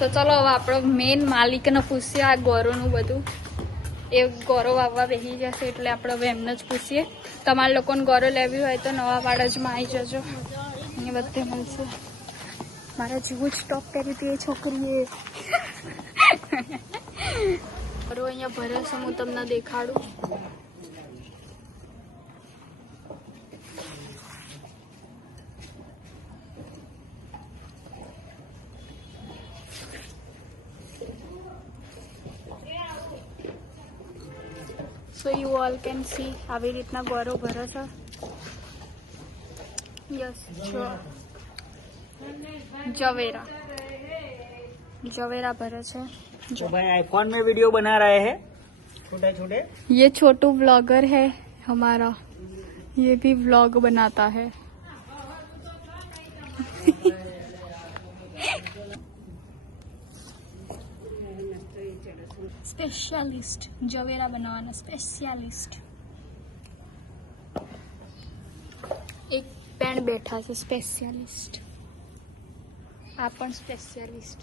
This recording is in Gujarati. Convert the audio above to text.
તો ચલો હવે આપણો મેન માલિકને પૂછીએ આ ગોરોનું બધું. એ ગોરો વાવવા બેસી જશે એટલે આપણે હવે એમને જ પૂછીએ. તમારા લોકોને ગોરો લેવી હોય તો નવા વાડજમાં આવી જજો, અહીંયા બધે મળશે. મારા જેવું જ ટોપ કરી હતી એ છોકરીએ. ગોરો અહીંયા ભરે છે, હું તમને દેખાડું. So you all can see આવી રીતના ગોરો ભરે છે. યસ, जवेरा भरे છે. तो भाई आईफोन में वीडियो बना रहे हैं छोटे छोटे. ये छोटू व्लॉगर है हमारा, ये भी व्लॉग बनाता है. स्पेशलिस्ट जवेरा बनावाना स्पेशलिस्ट. एक पेण बैठा है स्पेशलिस्ट. आ पण स्पेशलिस्ट.